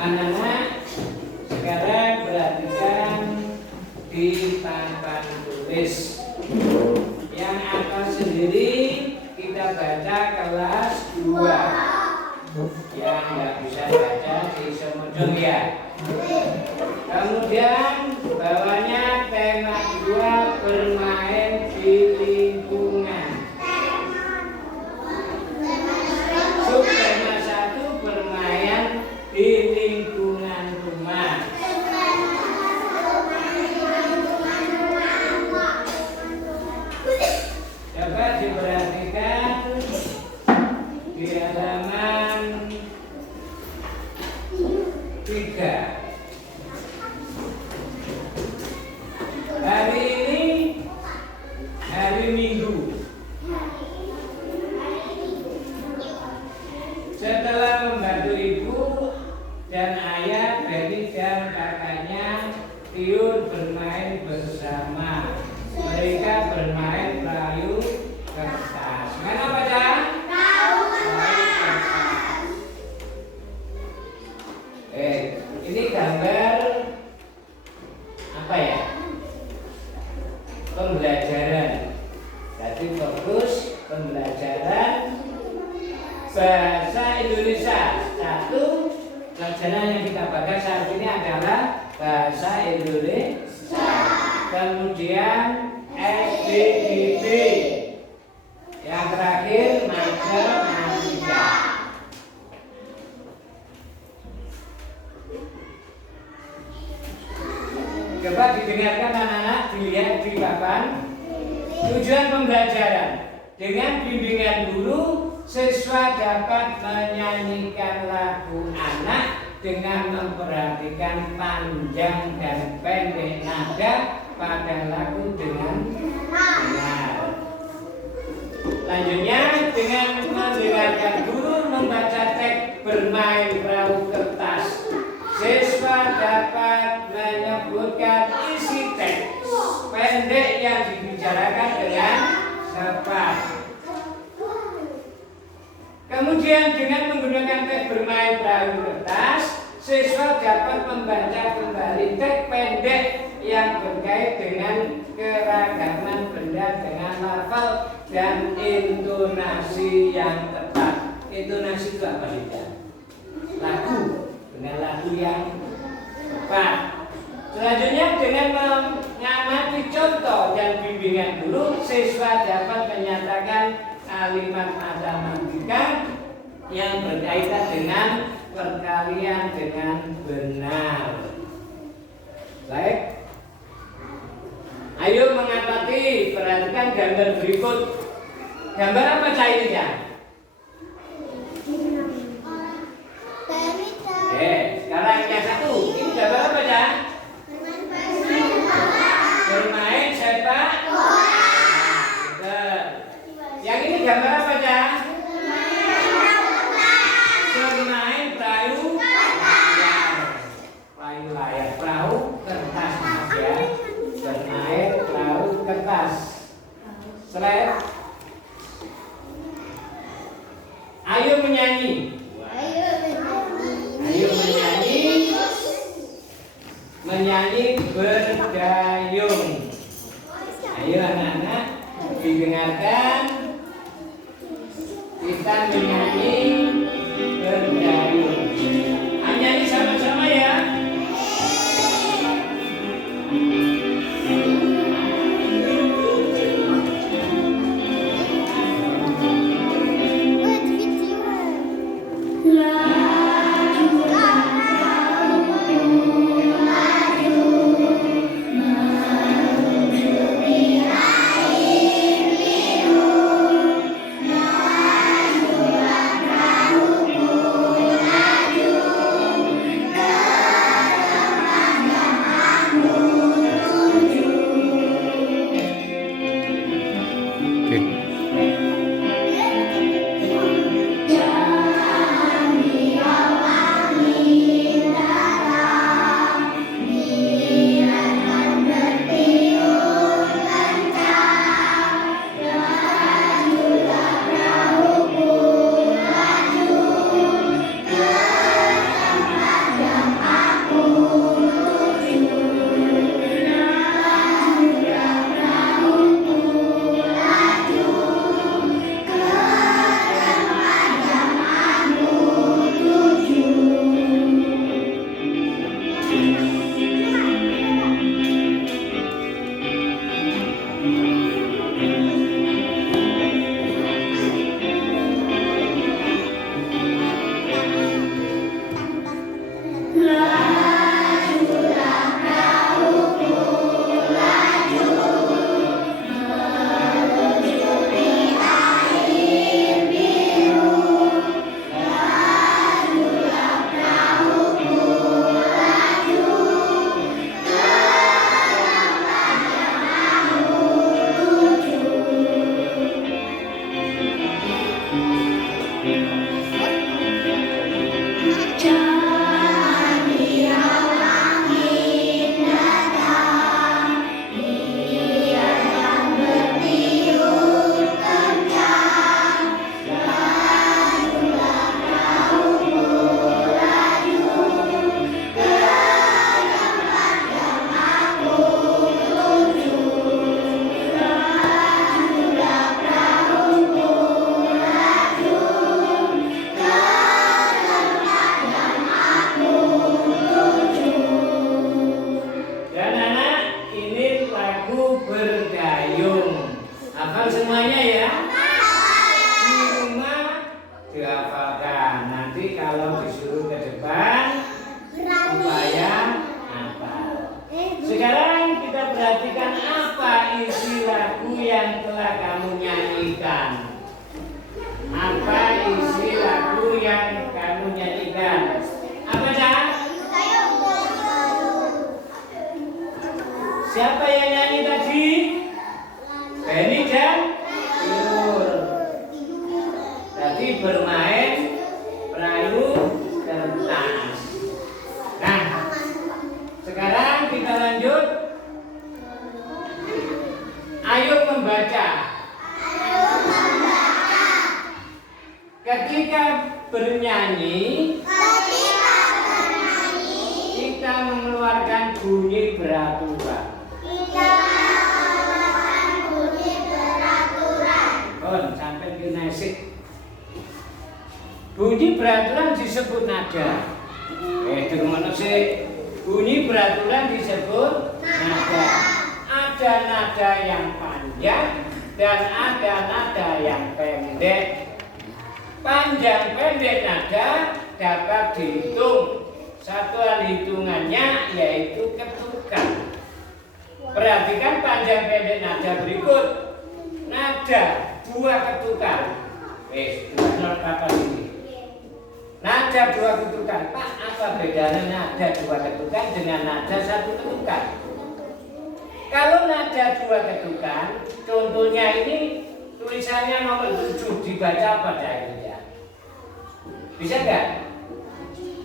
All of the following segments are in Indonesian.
Anak-anak, sekarang perhatikan di papan tulis. Yang atas sendiri kita baca kelas 2. Yang nggak bisa baca di semodong ya. Kemudian bawahnya tema 2 bermain di lingkungan. Subtema 1 bermain di lingkungan rumah. Coba diperhatikan di halaman 3. Hari ini hari Minggu. Setelah membantu ibu dan ayah, Betty dan kakaknya Tiun bermain bersama. Mereka bermain perahu kertas. Mana baca? Perahu kertas. Ini gambar apa ya? Pembelajaran. Jadi fokus pembelajaran bahasa Indonesia. 1 pelajaran yang kita bahas saat ini adalah bahasa Indonesia. Kemudian SDGB. Yang terakhir matematika. Coba didengarkan anak-anak, dilihat di papan. Tujuan pembelajaran. Dengan bimbingan guru, siswa dapat menyanyikan lagu anak dengan memperhatikan panjang dan pendek nada pada lagu dengan benar. Selanjutnya, dengan mendengarkan guru membaca teks bermain perahu kertas, siswa dapat menyebutkan isi teks pendek yang dibicarakan dengan cepat. Kemudian dengan menggunakan teks bermain perahu kertas, siswa dapat membaca kembali teks pendek yang berkait dengan keragaman benda dengan lafal dan intonasi yang tepat. Intonasi itu apa tidak? Lagu dengan lagu yang tepat. Selanjutnya dengan mengamati contoh dan bimbingan guru, siswa dapat menyatakan kalimat matematika yang berkaitan dengan perkalian dengan benar. Baik. Ayo mengamati, perhatikan gambar berikut. Gambar apa cairnya? Sekarang yang 1. Ini gambar apa ya? Bermain sepak bola. Yang ini gambar apa ya? Bermain perahu layar. Perahu kertas ya. Bermain perahu kertas. Slide. Ayo menyanyi. Semuanya ya di rumah dihafalkan. Nanti kalau disuruh ke depan supaya hafal. Sekarang kita perhatikan apa isi lagu yang telah kamu nyanyikan. Apa isi lagu yang kamu nyanyikan? Apa Cak? Siapa yang nyanyi tadi? Benny dan Tidur. Tadi bermain perahu kertas. Nah, sekarang kita lanjut. Ayo membaca. Ketika bernyanyi, kita mengeluarkan bunyi beraturan. Sampai kinasik. Bunyi beraturan disebut nada. Bunyi beraturan disebut nada. Ada nada yang panjang dan ada nada yang pendek. Panjang pendek nada dapat dihitung. Satuan hitungannya yaitu ketukan. Perhatikan panjang pendek nada berikut. Nada dua ketukan. Apa ini? Nada dua ketukan. Pak, apa bedanya nada dua ketukan dengan nada satu ketukan? Kalau nada dua ketukan, contohnya ini tulisannya nomor 7 dibaca apa itu ya? Bisa enggak?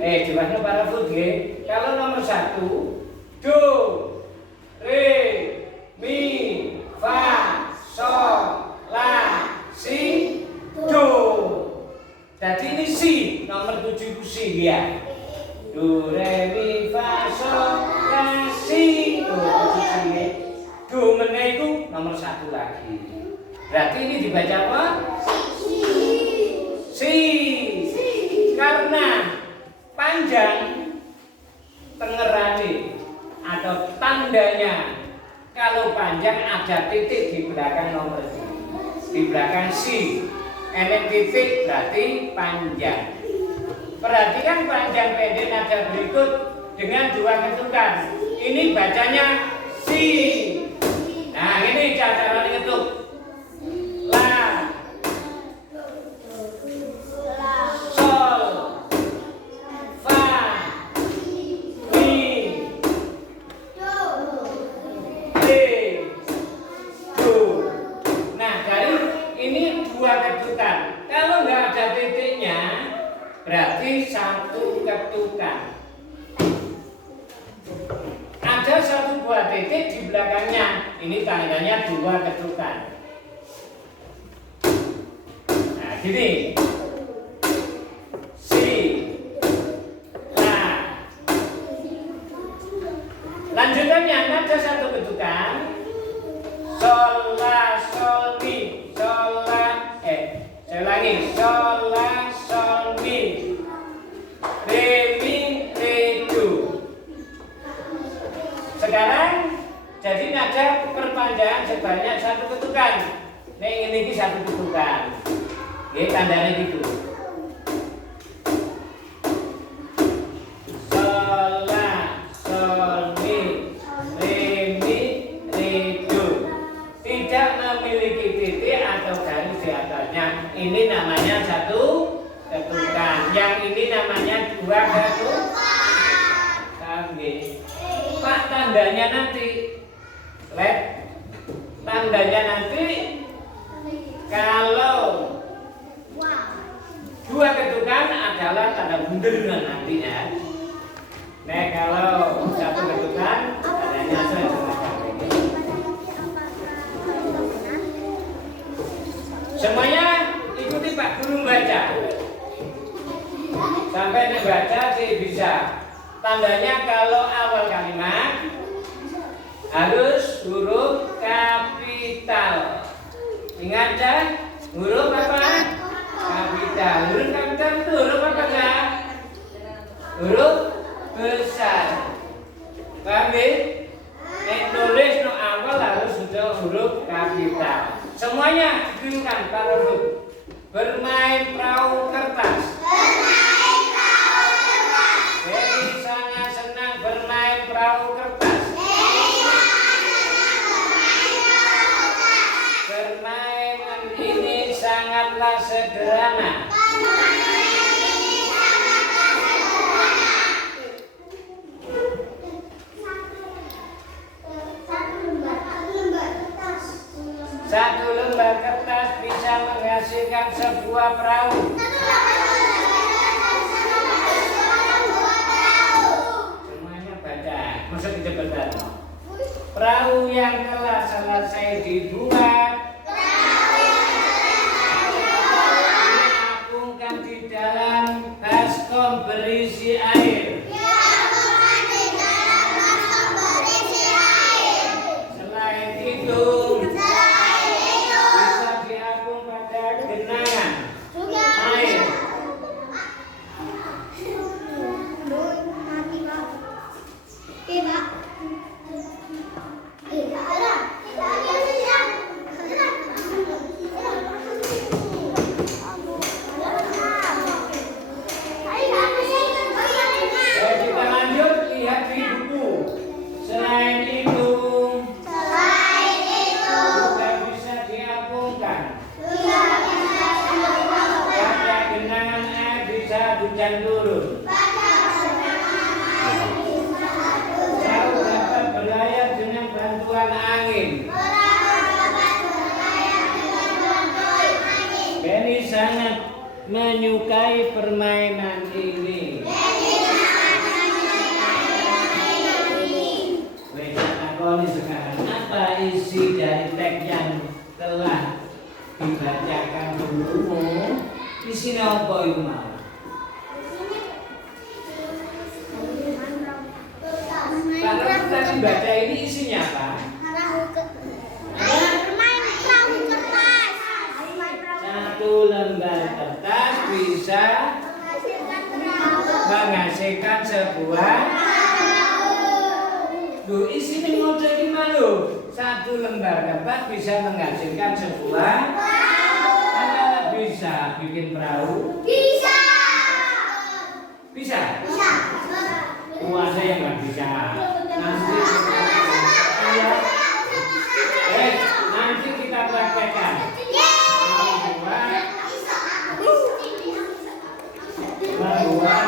Dibaca para Fudge. Kalau nomor 1, do, re, mi, fa, sol, la, si, do. Jadi ini si, nomor 7 itu si ya. Do, re, mi, fa, sol, la, si. Do meneh itu nomor 1 lagi. Berarti ini dibaca apa? Si. Karena panjang tengerane atau tandanya. Kalau panjang ada titik di belakang nomor si. Di belakang si. Enek titik berarti panjang. Perhatikan panjang pendek nada berikut dengan dua ketukan. Ini bacanya si. Nah ini cara ngetuk. La, sol, fa, mi, re, do. Nah dari ini dua ketukan. Kalau nggak ada titiknya berarti satu ketukan. Ada satu buah titik di belakangnya. Ini tandanya dua ketukan. Nah, gini. Si, la. Lanjutannya ada satu ketukan. Sol, la, sol, mi. Sol, la, saya ulangi. Sol, la, sol, mi. Re, mi, re, do. Sekarang jadi nada perpanjangan sebanyak satu ketukan. Ini satu ketukan. Oke, tandanya gitu. Sol, pada kambing. Pak, tandanya nanti, let, tandanya nanti kalau dua ketukan adalah tanda bunderan nantinya. Nah, kalau satu ketukan tandanya saja. Semuanya ikuti Pak Guru membaca. Sampai membaca sih bisa. Tandanya kalau awal kalimat harus huruf kapital. Ingat ya, huruf apa? Kapital. Huruf kapital itu huruf apa enggak? Huruf besar. Paham ya? Nek nulis no awal harus sudah huruf kapital. Semuanya digunakan para huruf. Bermain perahu kertas. Bermain perahu kertas. Jadi sangat senang bermain perahu kertas. Permainan ini sangatlah sederhana. Satu lembar kertas bisa menghasilkan sebuah perahu. Semuanya baca, masuk ke cepetan. Perahu yang telah selesai dibuat diapungkan di dalam baskom berisi air. Selain itu bisa diapung pada genangan air. Kita lanjut lihat di buku. Selain itu juga bisa diapungkan pada genangan air di saat hujan turun. Perahu dapat berlayar dengan bantuan angin. Benny sangat menyukai permainan ini. Sekarang apa isi dari teks yang telah dibacakan dulu? Di sini apa itu mau? Kalau kita baca ini isinya apa? Satu lembar kertas bisa menghasilkan sebuah. Loh, isinya mau jadi malu. Satu lembar kertas bisa menghasilkan sebuah. Anda bisa bikin perahu? Bisa. Bisa? Ada yang nggak bisa. Nanti nanti kita praktekkan. Membuat.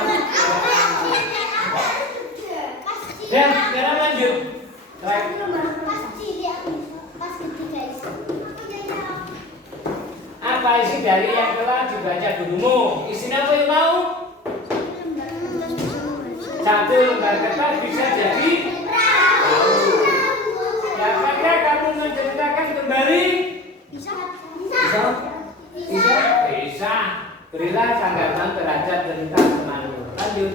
Dan sekarang lanjut. Apa isi dari yang telah dibaca dulumu? Isinya apa yang mau? Satu lembar kertas bisa jadi dapatkah kamu menceritakan kembali? Bisa. Bisa. Berilah tanggapan terhadap cerita temanmu. Lanjut.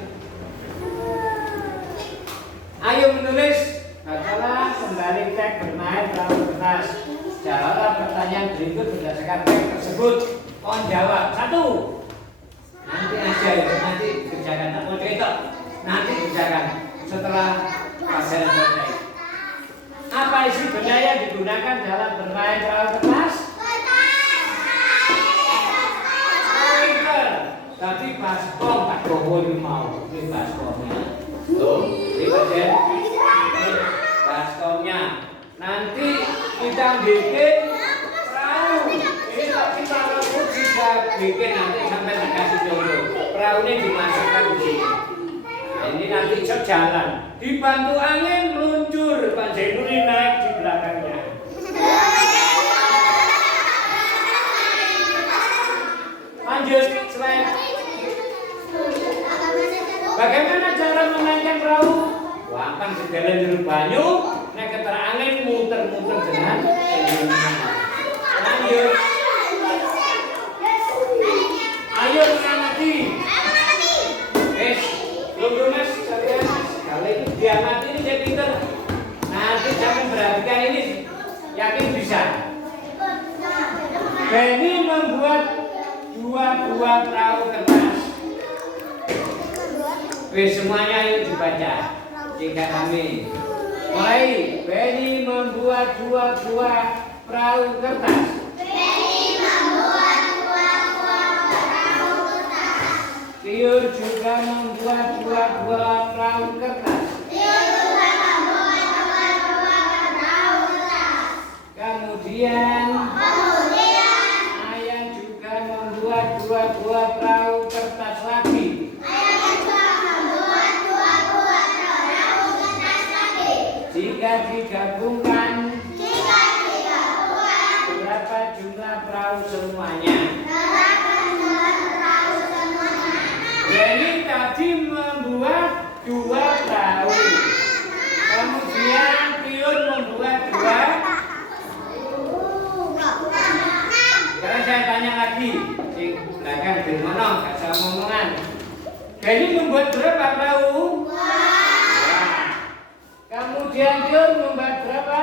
Ayo menulis. Bacalah kembali teks bermain perahu kertas. Jawablah pertanyaan berikut berdasarkan teks tersebut. Mohon jawab. Satu. Nanti aja ya. Nanti kerjakan. Tak mau cerita. Nanti kerjakan. Setelah pelajaran selesai. Apa isi benda yang digunakan dalam bermain perahu kertas? Tapi baskom Pak Bowo ini mau. Ini baskomnya. Tuh, ini bagian baskomnya. Nanti kita bikin perahu. Ini kita bisa bikin nanti sampai tak kasih dulu. Perahu ini dimasukkan di sini. nanti jalan, dibantu angin meluncur, Pak Zainuri naik di belakangnya. Lanjut, slide. Bagaimana cara memainkan perahu? Gampang, segala jeruk banyu, naik ke angin, muter-muter dengan sendirinya. Lanjut. Ayo mengamati. Tunggu mas, kalian kalau itu diamati ini saya pinter. Nanti saya perhatikan ini, yakin bisa. Benny membuat 2 buah perahu kertas. Semuanya yuk dibaca. Jika kami mulai, Benny membuat 2 buah perahu kertas. Tiur juga membuat 2 buah perahu kertas. Kemudian ayah juga membuat 2 buah perahu kertas lagi. Jika digabungkan, berapa jumlah perahu semuanya? Jadi tadi membuat 2 perahu. Kemudian Piun membuat 2. Sekarang saya tanya lagi, di belakang Birmono, kasih omongan. Jadi membuat berapa perahu? Kemudian Piun membuat berapa?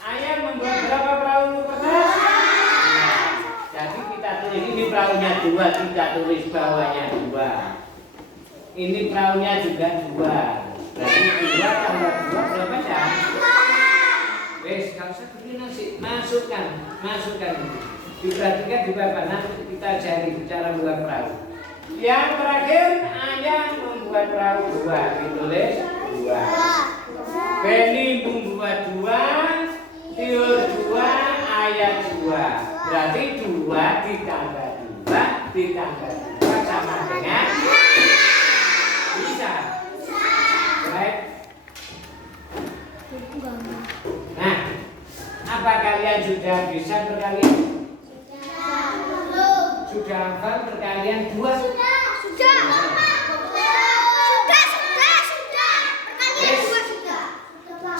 Ayah membuat berapa perahu kertas? Jadi kita tulis ini perahunya 2, kita tulis bawahnya 2. Ini perahunya juga 2. Berarti 2 tambah 2 berapa ya? Wes, kalau saya beri nasi, masukkan. Diperhatikan di papan, nanti kita cari cara membuat perahu. Yang terakhir, ayah membuat perahu 2, ditulis 2. Benny membuat 2, Tiur 2, ayah 2. Berarti 2 ditambah 2 sama dengan bisa. Baik. Nah, apa kalian sudah bisa berkalian? Sudah hafal perkalian 2?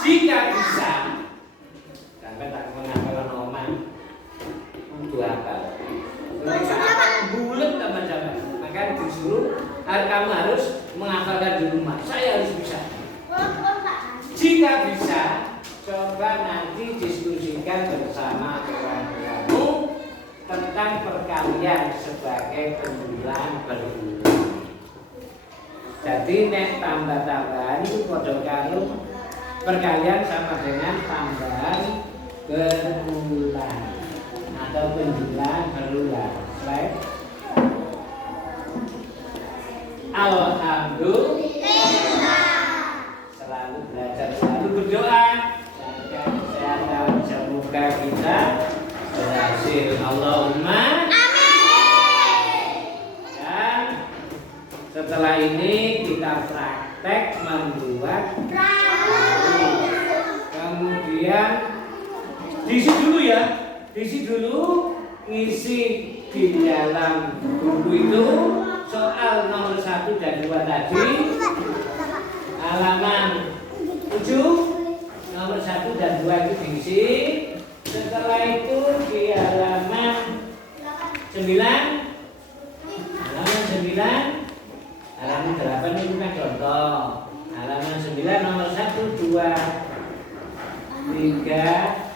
Jika bisa, sampai tak menghafal nomor, untuk apa? Bulat teman-teman. Maka disuruh, kamu harus menghafalkan di rumah. Saya harus bisa. Jika bisa, coba nanti diskusikan bersama kamu tentang perkalian sebagai penjualan berulang. Jadi nek tambah-tambahan itu podo karo perkalian sama dengan tambahan berulang atau penjualan berulang. Baik. Alhamdulillah. Selalu belajar, selalu berdoa. Jaga kesehatan, semoga kita berhasil. Allahumma amin. Dan setelah ini kita praktek membuat perahu. Kemudian diisi dulu ya, diisi dulu, ngisi di dalam buku itu soal nomor 1 dan 2 tadi, halaman 7, nomor 1 dan 2 itu diisi. Setelah itu di halaman 9, halaman 8 itu kan contoh. Halaman 9 nomor 1, 2, 3,